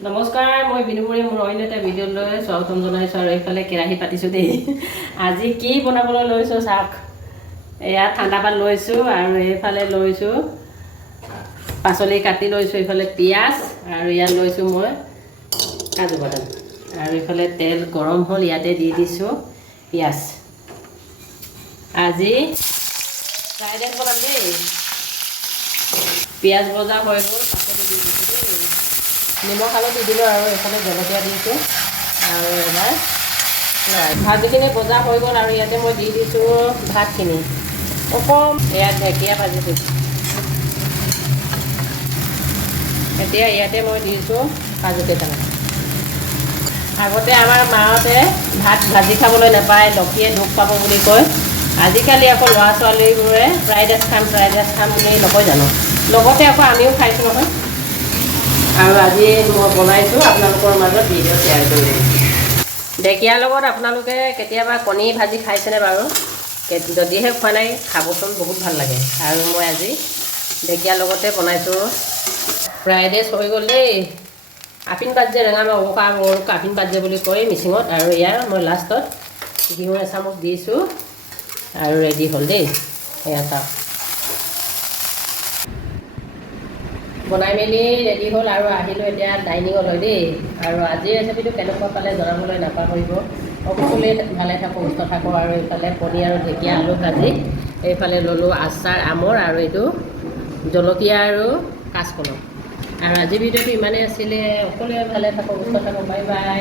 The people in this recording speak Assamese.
নমস্কাৰ, মই বিনুমুৰি মোৰ অন্য এটা ভিডিঅ'লৈ স্বাগতম জনাইছোঁ আৰু এইফালে কেৰাহী পাতিছোঁ দেই। আজি কি বনাবলৈ লৈছোঁ চাওক। এয়া ঠাণ্ডা পাত লৈছোঁ আৰু এইফালে লৈছোঁ পাচলি কাটি লৈছোঁ, এইফালে পিঁয়াজ আৰু ইয়াত লৈছোঁ মই কাজু বাদাম আৰু এইফালে তেল গৰম হ'ল, ইয়াতে দি দিছোঁ পিঁয়াজ। আজি ফ্ৰাইড ৰাইচ বনাম দেই। পিঁয়াজ ভজা হৈ গ'ল, পাচলি দি দিছোঁ দেই। নিমখ হালধি দি দিলোঁ আৰু এইফালে জলকীয়া দিছোঁ আৰু এবাৰ ভাজিখিনি ভজা হৈ গ'ল আৰু ইয়াতে মই দি দিছোঁ ভাতখিনি। অকণ ইয়াত ঢেকীয়া ভাজিছোঁ। এতিয়া ইয়াতে মই দিছোঁ কাজু কেইটামান। আগতে আমাৰ মাহঁতে ভাত ভাজি খাবলৈ নাপায়, লক্ষীয়ে দুখ পাব বুলি কয়। আজিকালি আকৌ ল'ৰা ছোৱালীবোৰে ফ্ৰাইড ৰাইচ খাম বুলি নকয় জানো। লগতে আকৌ আমিও খাইছোঁ নহয়। আৰু আজি মই বনাইছোঁ আপোনালোকৰ মাজত ভিডিঅ' শ্বেয়াৰ কৰিম। ঢেকীয়াৰ লগত আপোনালোকে কেতিয়াবা কণী ভাজি খাইছেনে বাৰু? যদিহে খোৱা নাই খাবচোন, বহুত ভাল লাগে। আৰু মই আজি ঢেকীয়াৰ লগতে বনাইছোঁ। ফ্ৰাইড ৰাইচ হৈ গ'ল দেই। আপিন বাজে ৰঙামা আপিন বাজে বুলি কয় মিচিঙত। আৰু ইয়াৰ মই লাষ্টত ঘিউ এচামুচ দিছোঁ আৰু ৰেডি হ'ল দেই। এয়া চাওক, বনাই মেলি ৰেডি হ'ল আৰু আহিলোঁ এতিয়া ডাইনিঙলৈ দেই। আৰু আজিৰ ৰেচিপিটো কেনেকুৱা পালে জনাবলৈ নাপাহৰিব। সকলোৱে ভালে থাকোঁ, সুস্থ থাকোঁ। আৰু এইফালে কণী আৰু ঢেকীয়া আলু ভাজি, এইফালে ল'লোঁ আচাৰ আমৰ আৰু এইটো জলকীয়া আৰু কাঁচকলৰ। আৰু আজিৰ ভিডিঅ'টো ইমানেই আছিলে। সকলোৱে ভালে থাকোঁ, সুস্থ থাকোঁ। Bye bye.